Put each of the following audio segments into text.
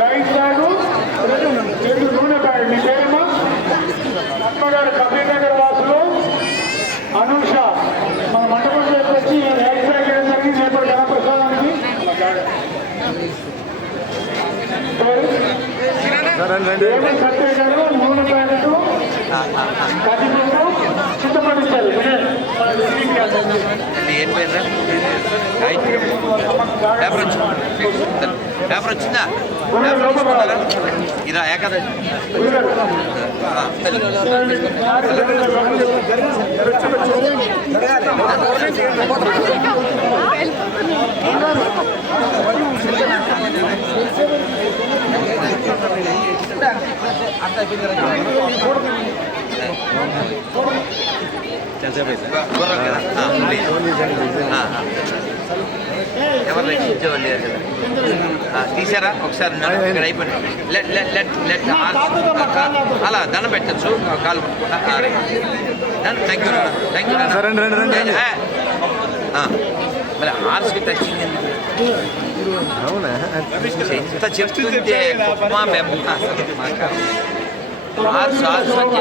Light bag 2 నూనె bag. మీ పేరమ్మా? అమ్మగారు కబీర్ నగర్ వాసులు అనూష. మన మండపం వచ్చి లైట్ బ్యాగ్ వేయడం జరిగింది రేపటి గణప్రసాదానికి. సత్య గారు నూనె ప్యాకెట్ 10 చింతపండించాలి. పేపర్ వచ్చిందా? ఇలా ఏకాదశి ఎవరు రక్షించేవాళ్ళు తీసారా ఒకసారి ఇక్కడ అయిపోయింది. అలా దండం పెట్టచ్చు కాలు పట్టుకుంటా. Thank you thank you. మరి ఆర్స్కి టచ్ ఎంత చెప్తుంటే మా మేము ఆర్స్ ఆర్స్ అని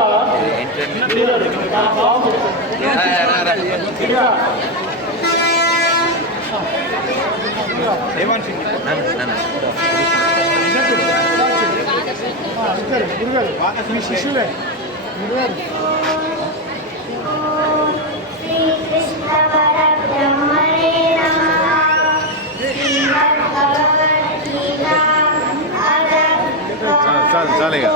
చెప్పి శిష్యులే చాలు చాలేగా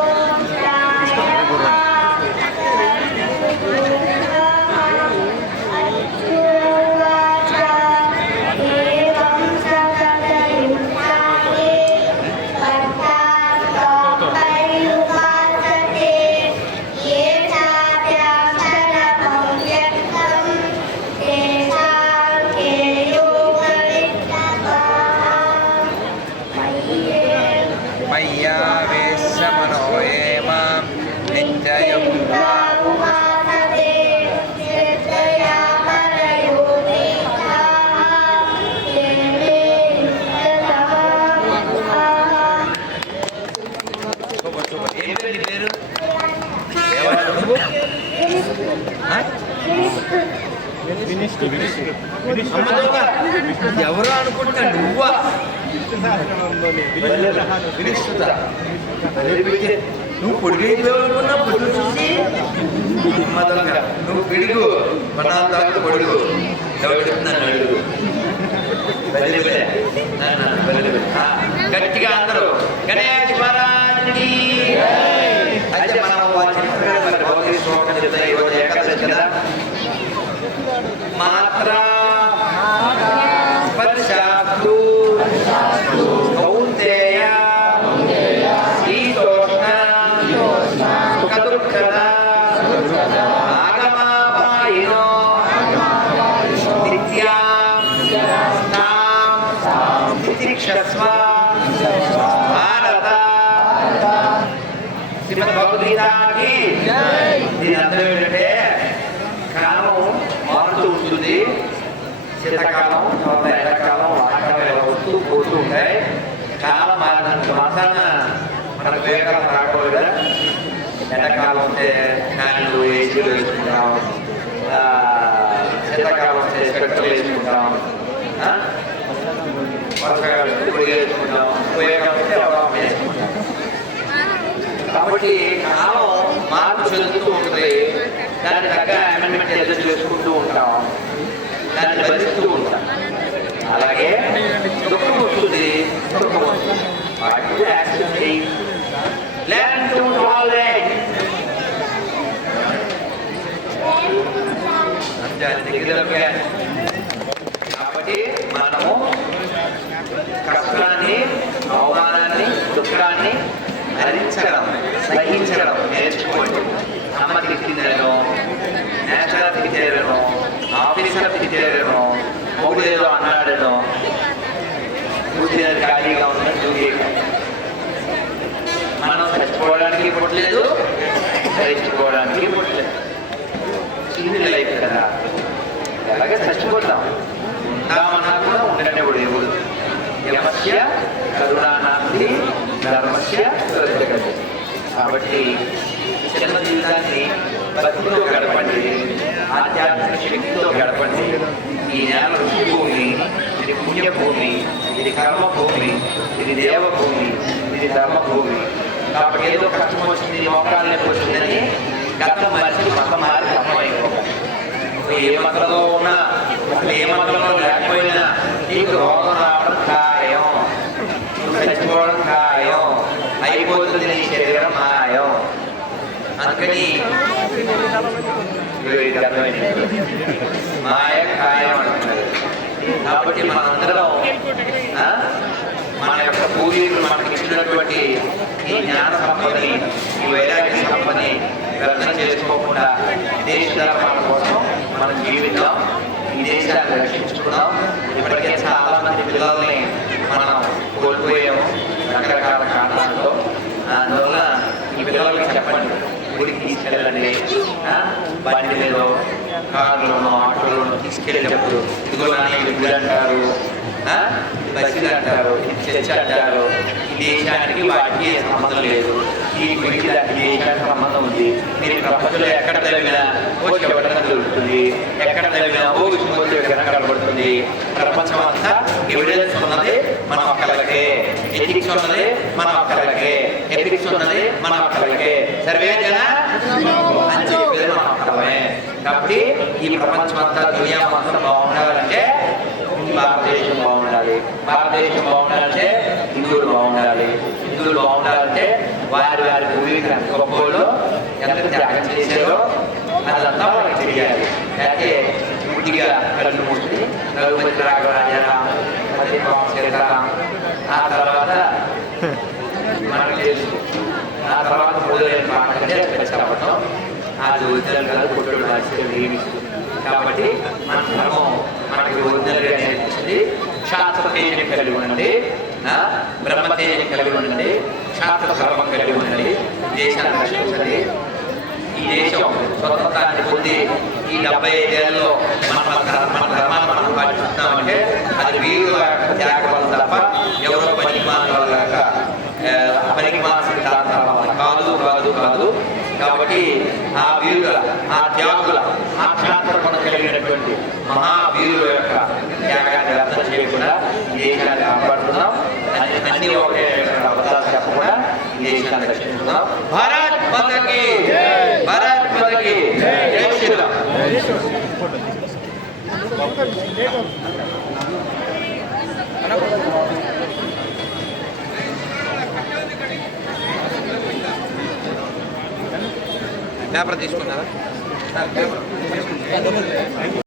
ఎవరు అనుకుంటా నువ్వా? నువ్వు పొడిగైపోవాలనుకున్నా పొడుగు చూసి నువ్వు పిడుగు మన దాకా పొడుగు ఎవరు చెప్తున్నాను అడుగు. గట్టిగా అందరూ గణేష్ మహారాజుకి. అయితే మనం ఏకాదశి కదా మాత్ర స్పర్శాస్తు కౌంతేయ శీతోష్ణ సుఖదుఃఖద ఆగమాపాయినో నిత్యాం తితిక్షస్వ భారత. శ్రీమద్ భగవద్గీతకి దీని అర్థం ఏంటంటే కాలం మారుతూ ఉంటుంది. శీతాకాలం తర్వాత ఎండాకాలం వాతాకాలం ఇలా వస్తూ పోతూ ఉంటాయి. కాలం మారినంత మాత్రాన మనకు వేగాలు రాకూడదు కదా. ఎండాకాలం వస్తే ఫ్యాన్లు ఏసీలు వేసుకుంటాం, శీతాకాలం వస్తే స్వెట్టర్లు వేసుకుంటాం, వర్షాకాలం వస్తే పొయ్యి వేసుకుంటాం, పోయేకాలం వస్తే అవగాహన వేసుకుంటాం. కాబట్టి కాలం మార్పు చెందుతూ ఉంటుంది. దాన్ని తగ్గ అమెండ్మెంట్ ఎదురు చేసుకుంటూ ఉంటాం, దాన్ని భరిస్తూ ఉంటాం. అలాగే దుఃఖం వస్తుంది, సుఖం వస్తుంది. వాటిని యాక్సెప్ట్ చేయి. Learn to tolerate. కాబట్టి మనము కష్టాన్ని, అవమానాన్ని, దుఃఖాన్ని భరించడం, సహించడం నేర్చుకోండి. అమ్మ తిట్టిందనో, నేచురల్ తిట్టారనో, ఆఫీసర్ తిట్టారనో, మొగుడు ఏదో అన్నాడనో, కూర్చున్నది ఖాళీగా ఉందని చూడేక. మనం చచ్చిపోవడానికి పుట్టలేదు, ధరించుకోవడానికి పుట్టలేదు. చిన్న లైఫ్ కదా, అలాగే చచ్చిపోతాం. ఉందామన్నా కూడా ఉండనే కూడా ఎవరు ధర్మస్య కరుణానాస్తి ధర్మస్య శ్రద్ధగతి. కాబట్టి చిన్న జీవితాన్ని భక్తితో గడపండి, ఆధ్యాత్మిక శక్తితో గడపండి. ఈ నేల ఋషి భూమి, ఇది పుణ్యభూమి, ఇది కర్మభూమి, ఇది దేవభూమి, ఇది ధర్మభూమి. కాబట్టి ఏదో కష్టం వచ్చింది, మోకాలు నొప్పి వచ్చిందని గతం మరిచి మతం మారి కర్మ అయిపోవాలి. నువ్వు ఏ మతంలో ఉన్నా, అసలు ఏ మతంలో లేకపోయినా నీకు రోగం రావడం ఖాయం, నువ్వు చచ్చిపోవడం ఖాయం, అయిపోతుంది నీ శరీరం మాయం. అందుకని మాయ ఖాయం అంటున్నారు. కాబట్టి మనందరం మన యొక్క పూర్వీకులు మనకి ఇచ్చినటువంటి ఈ జ్ఞాన సంపదని, ఈ వైరాగ్య సంపదని వ్యర్థం చేసుకోకుండా దేశ ధర్మాల కోసం మనం జీవిద్దాం, ఈ దేశాన్ని రక్షించుకుందాం. ఇప్పటికే చాలా మంది పిల్లల్ని మనం కోల్పోయాము రకరకాల కారణాలతో. అందువల్ల ఈ పిల్లలకి చెప్పండి, గుడికి తీసుకెళ్ళండి, బండి మీద కారులోనో ఆటోలోనో తీసుకెళ్ళేటప్పుడు ఇదిగో నాన్న గుడి అంటారు, బస్సులు అంటారు, చర్చ అంటారు. ఈ దేశానికి వాటికి సంబంధం లేదు, ఈ గుడికి దేశానికి సంబంధం ఉంది. మీరు ప్రపంచంలో ఎక్కడ తెలివినా ఓ చెవటన దొరుకుతుంది, ఎక్కడ తెలివినా ఓ విష్ణుమూర్తి విగ్రహం కనబడుతుంది. ప్రపంచం అంతా ఎవిడెన్స్ ఉన్నది మన ఒక్కళ్ళకే, ఎథిక్స్ ఉన్నది మన ఒక్కళ్ళకే, ఎథిక్స్ ఉన్నది మన ఒక్కళ్ళకే, సర్వే జన అని చెప్పేది మన ఒక్కళ్ళమే. కాబట్టి ఈ ప్రపంచం అంతా దునియా మొత్తం బాగుండాలంటే భారతదేశం బాగుండాలి, భారతదేశం బాగుండాలంటే హిందువులు బాగుండాలి, హిందువులు బాగుండాలంటే వారి వారి పూర్వీకులు ఎంత గొప్పలో ఎంత త్యాగం చేశారో అదంతా వాళ్ళకి తెలియాలి. అయితే గుడ్డిగా కళ్ళు మూసి రఘుపతి రాఘవరాజారాం, మధ్య సీతారాం, ఆ తర్వాత మనకు తెలుసు, ఆ తర్వాత మూడోదైన పాటంటే కష్టపడటం, అది ఒరిజినల్ కాదు, కొట్టుడు నియమిస్తుంది. కాబట్టి మన ధర్మం మనకి ఒరిజినల్గా నేర్పించింది. శాస్త్ర తేజం కలిగి ఉండండి, బ్రహ్మ తేజం కలిగి ఉండండి, శాస్త్ర ధర్మం కలిగి ఉండండి, దేశాన్ని రక్షించండి. ఈ దేశం స్వతంత్రాన్ని పొంది ఈ 75 ఏళ్ళలో మన ధర్మాన్ని మనం పాటిస్తున్నామంటే అది వీరుల త్యాగం తప్ప ఎవరో పనికిమాల సిద్ధాంతాల వల్ల కాదు కాదు కాదు. కాబట్టి ఆ వీరుల, ఆ త్యాగుల, ఆ క్షాత్ర గుణం కలిగినటువంటి మహావీరుల యొక్క త్యాగాన్ని అర్థం చేయకుండా ఈ దేశాన్ని కాపాడుతున్నాం. అన్ని ఒకే అబద్ధాలు చెప్పకుండా ఈ దేశాన్ని రక్షిస్తున్నాం. భారత్ మాతకి, భారత్ మాతకి జై శ్రీరామ్. పేపర్ తీసుకున్నారా?